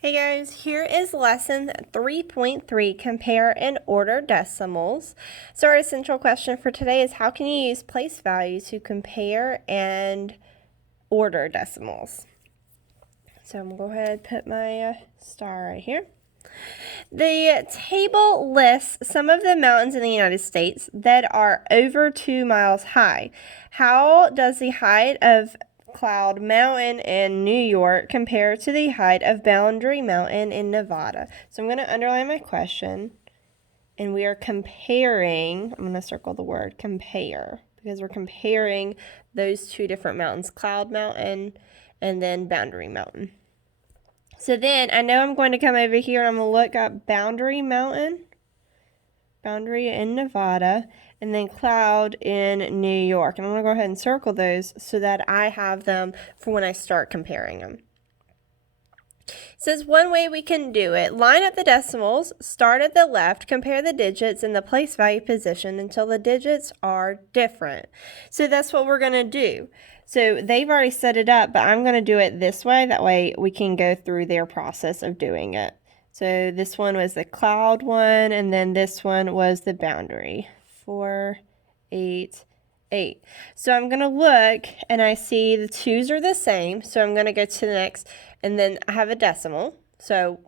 Hey guys, here is lesson 3.3, compare and order decimals. So our essential question for today is how can you use place values to compare and order decimals? So I'm going to go ahead and put my star right here. The table lists some of the mountains in the United States that are over 2 miles high. How does the height of Cloud Mountain in New York compare to the height of Boundary Mountain in Nevada? So I'm going to underline my question, and we are comparing. I'm going to circle the word compare because we're comparing those two different mountains, Cloud Mountain and then Boundary Mountain. So then I know I'm going to come over here and I'm going to look up Boundary Mountain, Boundary in Nevada, and then Cloud in New York. And I'm going to go ahead and circle those so that I have them for when I start comparing them. It says one way we can do it, line up the decimals, start at the left, compare the digits in the place value position until the digits are different. So that's what we're going to do. So they've already set it up, but I'm going to do it this way. That way we can go through their process of doing it. So this one was the Cloud one, and then this one was the Boundary. 4, 8, 8. So I'm going to look, and I see the 2's are the same. So I'm going to go to the next, and then I have a decimal. So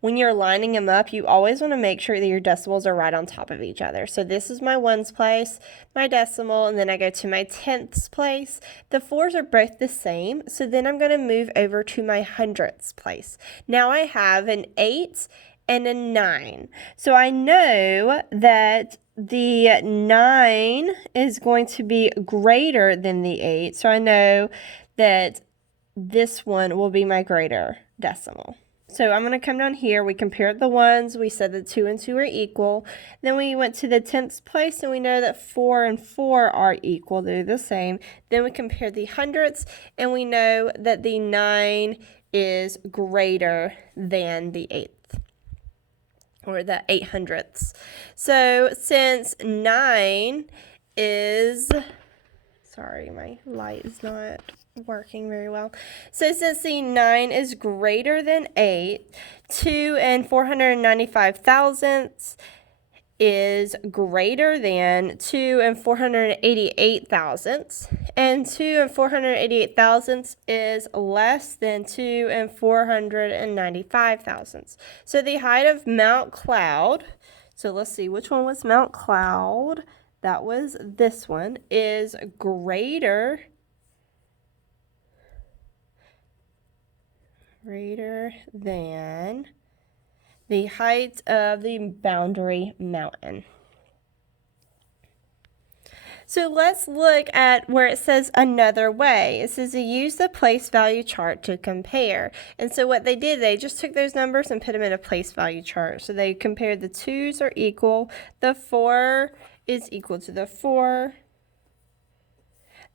when you're lining them up, you always want to make sure that your decimals are right on top of each other. So this is my ones place, my decimal, and then I go to my tenths place. The 4's are both the same, so then I'm going to move over to my hundredths place. Now I have an 8 and a 9. So I know that the 9 is going to be greater than the 8. So I know that this one will be my greater decimal. So I'm going to come down here. We compared the ones. We said that 2 and 2 are equal. Then we went to the tenths place, and we know that 4 and 4 are equal. They're the same. Then we compared the hundredths, and we know that the 9 is greater than the 8th, or the 800ths. So since 9 is, sorry, my light is not working very well. So since the 9 is greater than 8, 2 and 495 thousandths is greater than 2 and 488 thousandths, and 2 and 488 thousandths is less than 2 and 495 thousandths. So the height of Mount Cloud, so let's see, which one was Mount Cloud? That was this one, is greater than the height of the Boundary Mountain. So let's look at where it says another way. It says to use the place value chart to compare. And so what they did, they just took those numbers and put them in a place value chart. So they compared the 2's are equal, the 4 is equal to the 4,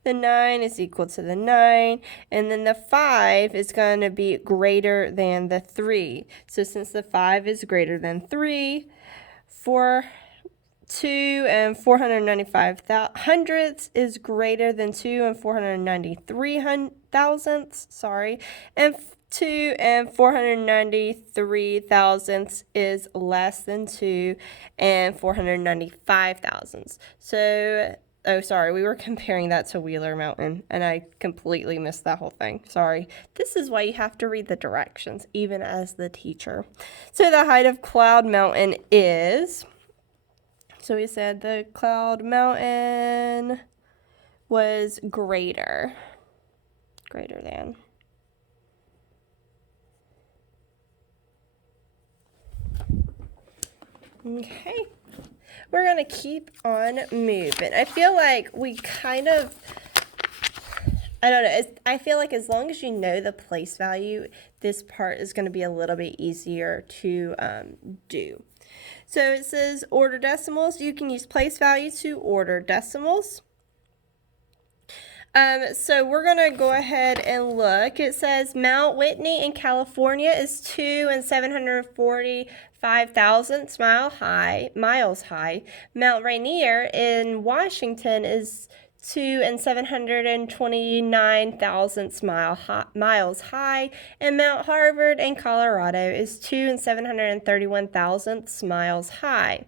the 9 is equal to the 9, and then the 5 is going to be greater than the 3. So since the 5 is greater than 3, 2 and 495 hundredths is greater than 2 and 493 thousandths, and 2 and 493 thousandths is less than 2 and 495 thousandths. So oh, sorry, we were comparing that to Wheeler Mountain, and I completely missed that whole thing. Sorry. This is why you have to read the directions, even as the teacher. So the height of Cloud Mountain is, so we said the Cloud Mountain was greater than. Okay. We're going to keep on moving. I feel like we kind of, I don't know, I feel like as long as you know the place value, this part is going to be a little bit easier to do. So it says order decimals. You can use place value to order decimals. So we're going to go ahead and look. It says Mount Whitney in California is 2 and 745 thousandths miles high. Mount Rainier in Washington is 2 and 729 thousandths miles high, and Mount Harvard in Colorado is 2 and 731 thousandths miles high.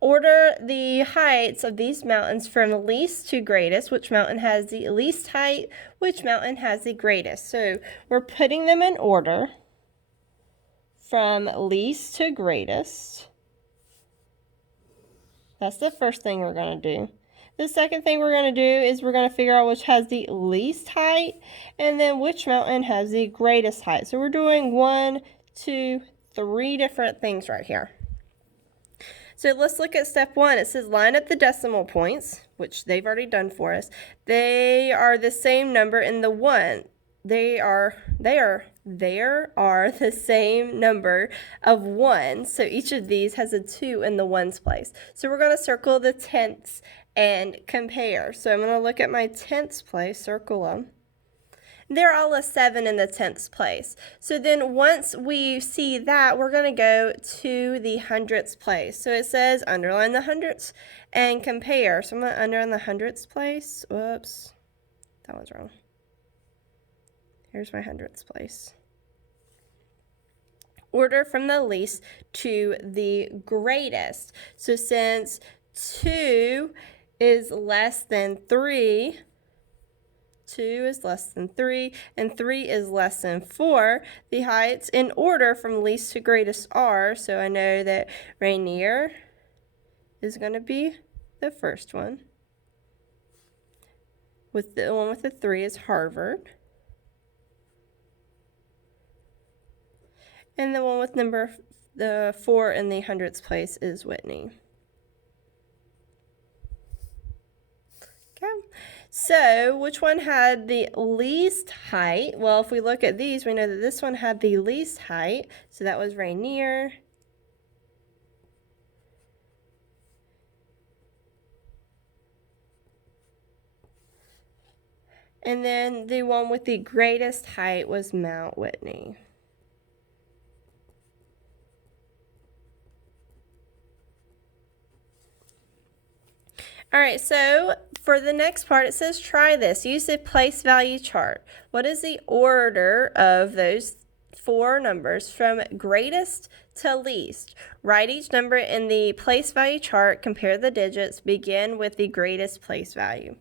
Order the heights of these mountains from least to greatest. Which mountain has the least height? Which mountain has the greatest? So we're putting them in order from least to greatest. That's the first thing we're going to do. The second thing we're going to do is we're going to figure out which has the least height and then which mountain has the greatest height. So we're doing 1, 2, 3 different things right here. So let's look at step 1. It says line up the decimal points, which they've already done for us. They are the same number in the 1. There are the same number of 1. So each of these has a 2 in the ones place. So we're going to circle the tenths and compare. So I'm going to look at my tenths place, circle them. They're all a 7 in the tenths place. So then once we see that, we're going to go to the hundredths place. So it says underline the hundredths and compare. So I'm going to underline the hundredths place. Whoops, that was wrong. Here's my hundredths place. Order from the least to the greatest. So since 2 is less than 3, 2 is less than 3, and 3 is less than 4. The heights in order from least to greatest are, so I know that Rainier is going to be the first one. With the one with the 3 is Harvard. And the one with the 4 in the hundredths place is Whitney. Okay. So, which one had the least height? Well, if we look at these, we know that this one had the least height. So that was Rainier. And then the one with the greatest height was Mount Whitney. All right, so for the next part, it says try this. Use the place value chart. What is the order of those 4 numbers from greatest to least? Write each number in the place value chart, compare the digits, begin with the greatest place value.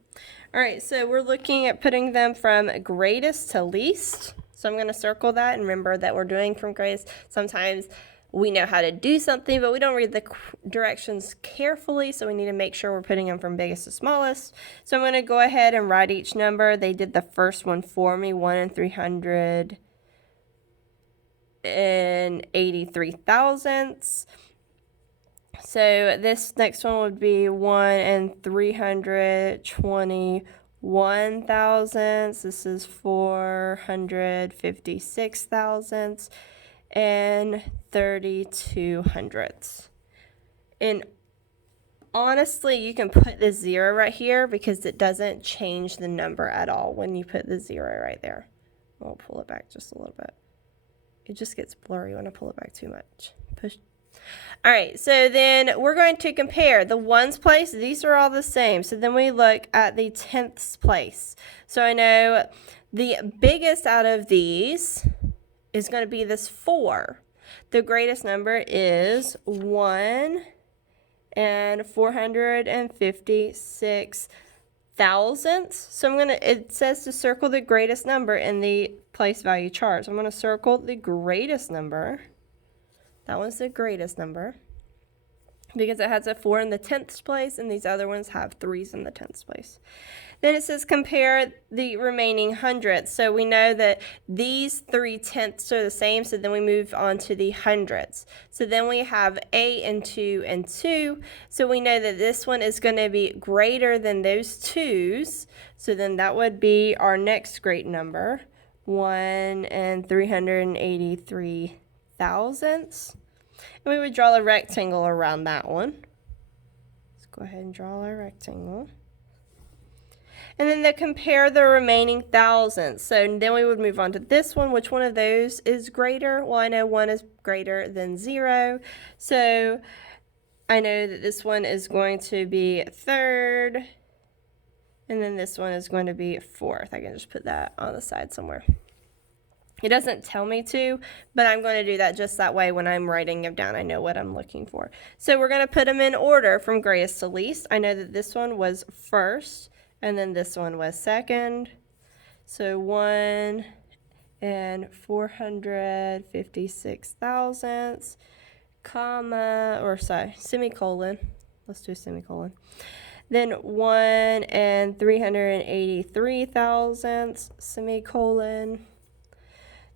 All right, so we're looking at putting them from greatest to least. So I'm going to circle that, and remember that we're doing from greatest. Sometimes we know how to do something, but we don't read the directions carefully, so we need to make sure we're putting them from biggest to smallest. So I'm going to go ahead and write each number. They did the first one for me, 1 and 383 thousandths. So this next one would be 1 and 321 thousandths. This is 456 thousandths. And 32 hundredths. And honestly, you can put the 0 right here because it doesn't change the number at all when you put the 0 right there. I'll pull it back just a little bit. It just gets blurry when I pull it back too much. Push. All right, so then we're going to compare the ones place. These are all the same. So then we look at the tenths place. So I know the biggest out of these is going to be this 4. The greatest number is 1 and 456 thousandths. So it says to circle the greatest number in the place value chart. So I'm going to circle the greatest number. That one's the greatest number because it has a 4 in the tenths place, and these other ones have 3s in the tenths place. Then it says compare the remaining hundredths. So we know that these 3 tenths are the same, so then we move on to the hundredths. So then we have 8 and 2 and 2. So we know that this one is going to be greater than those 2's. So then that would be our next great number, 1 and 383 thousandths. And we would draw a rectangle around that one. Let's go ahead and draw a rectangle. And then compare the remaining thousandths. So then we would move on to this one. Which one of those is greater? Well, I know 1 is greater than 0. So I know that this one is going to be third. And then this one is going to be 4th. I can just put that on the side somewhere. It doesn't tell me to, but I'm going to do that just that way when I'm writing them down. I know what I'm looking for. So we're going to put them in order from greatest to least. I know that this one was 1st, and then this one was 2nd. So 1 and 456 thousandths, comma, or sorry, semicolon. Let's do a semicolon. Then 1 and 383 thousandths, semicolon.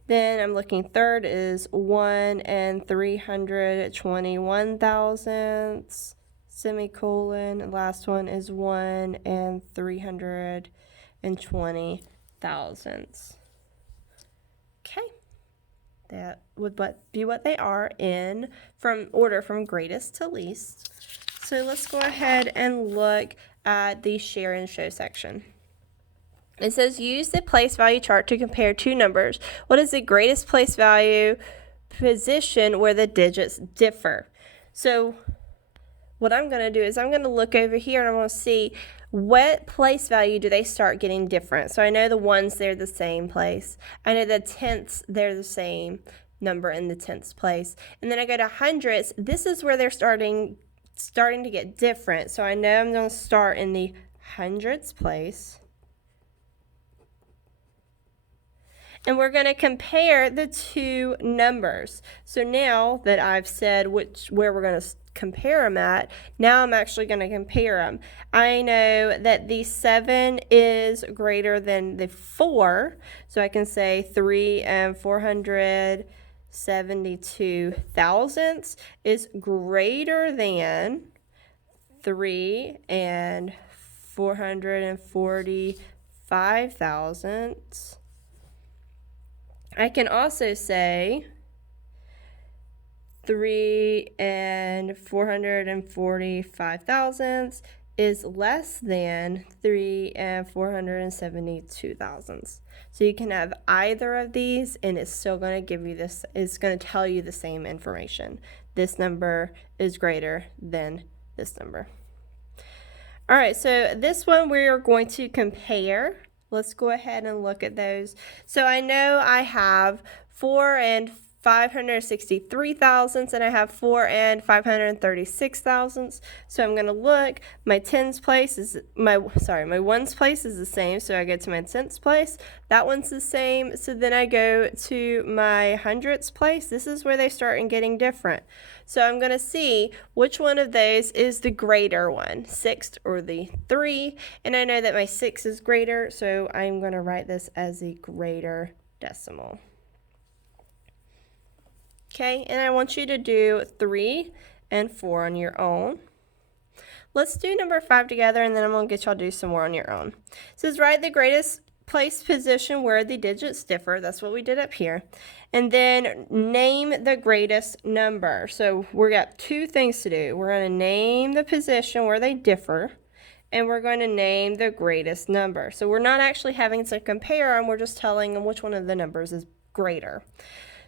Then I'm looking 3rd is 1 and 321 thousandths, semicolon. And last one is 1 and 320 thousandths. Okay, that would be what they are in from order from greatest to least. So let's go ahead and look at the share and show section. It says use the place value chart to compare two numbers. What is the greatest place value position where the digits differ? So what I'm going to do is I'm going to look over here and I'm going to see what place value do they start getting different. So I know the ones, they're the same place. I know the tenths, they're the same number in the tenths place. And then I go to hundredths. This is where they're starting to get different. So I know I'm going to start in the hundredths place. And we're going to compare the two numbers. So now that I've said where we're going to compare them at, now I'm actually going to compare them. I know that the 7 is greater than the 4, so I can say 3 and 472 thousandths is greater than 3 and 445 thousandths. I can also say 3 and 445 thousandths is less than 3 and 472 thousandths. So you can have either of these and it's still going to give you this, it's going to tell you the same information. This number is greater than this number. All right, so this one we are going to compare. Let's go ahead and look at those. So I know I have 4 and 563 thousandths and I have 4 and 536 thousandths. So I'm going to look, my ones place is the same, so I go to my tenths place. That one's the same, so then I go to my hundredths place. This is where they start getting different. So I'm going to see which one of those is the greater one, 6th or the 3, and I know that my 6 is greater, so I'm going to write this as a greater decimal. Okay, and I want you to do 3 and 4 on your own. Let's do number 5 together, and then I'm going to get y'all to do some more on your own. It says write the greatest place position where the digits differ. That's what we did up here. And then name the greatest number. So we got two things to do. We're going to name the position where they differ, and we're going to name the greatest number. So we're not actually having to compare them. We're just telling them which one of the numbers is greater.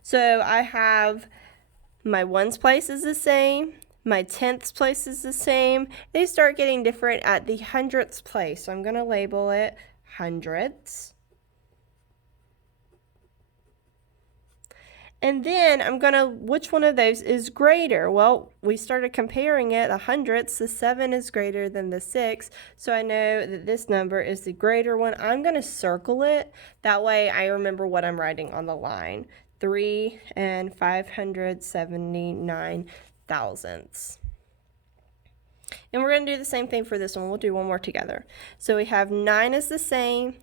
So I have my ones place is the same. My tenths place is the same. They start getting different at the hundredths place. So I'm going to label it hundredths. And then I'm going to, which one of those is greater? Well, we started comparing it, the hundredths, the 7 is greater than the 6, so I know that this number is the greater one. I'm going to circle it. That way I remember what I'm writing on the line. 3 and 579 thousandths. And we're going to do the same thing for this one. We'll do one more together. So we have 9 is the same.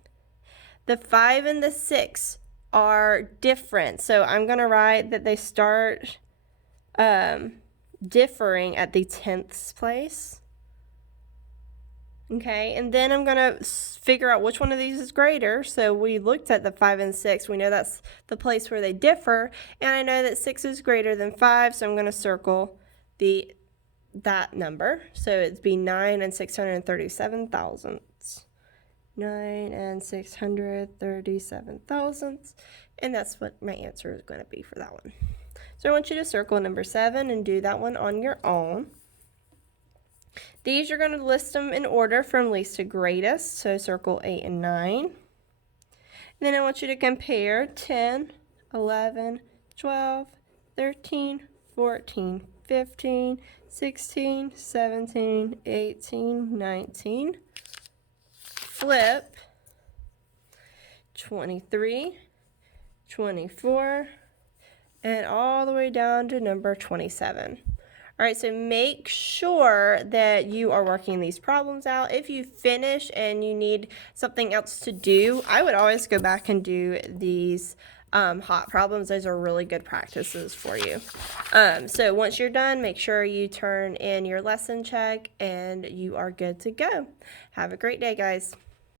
The 5 and the 6 are different. So I'm going to write that they start differing at the tenths place. Okay, and then I'm going to figure out which one of these is greater. So we looked at the 5 and 6. We know that's the place where they differ. And I know that 6 is greater than 5, so I'm going to circle that number. So it'd be 9 and 637 thousandths. 9 and 637 thousandths. And that's what my answer is going to be for that one. So I want you to circle number 7 and do that one on your own. These you're going to list them in order from least to greatest, so circle 8 and 9. And then I want you to compare 10, 11, 12, 13, 14, 15, 16, 17, 18, 19. Flip 23, 24, and all the way down to number 27. All right, so make sure that you are working these problems out. If you finish and you need something else to do, I would always go back and do these hot problems. Those are really good practices for you. So once you're done, make sure you turn in your lesson check and you are good to go. Have a great day, guys.